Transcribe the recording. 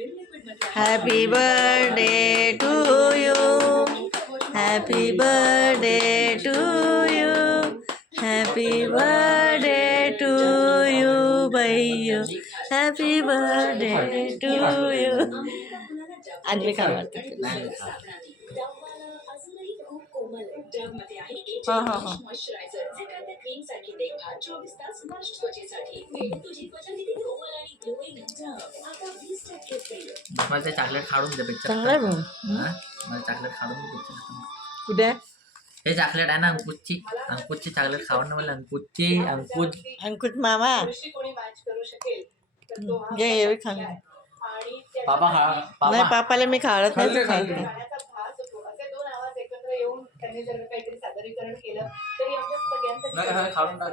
Happy birthday to you, happy birthday to you, happy birthday to you भैयू, happy birthday to you. आज मी काय म्हणते मला ते चॉकलेट काढून दे पिक्चर. चांगलं आहे भाऊ. मला चॉकलेट काढून दे पिक्चर. कुठे हे चॉकलेट आहे ना अंकुशची चॉकलेट खावण ना मला. अंकुश मामा घे हे खा. पापा नाही पापाला मी खावत नाही तू खात नाही. खाऊन टाक.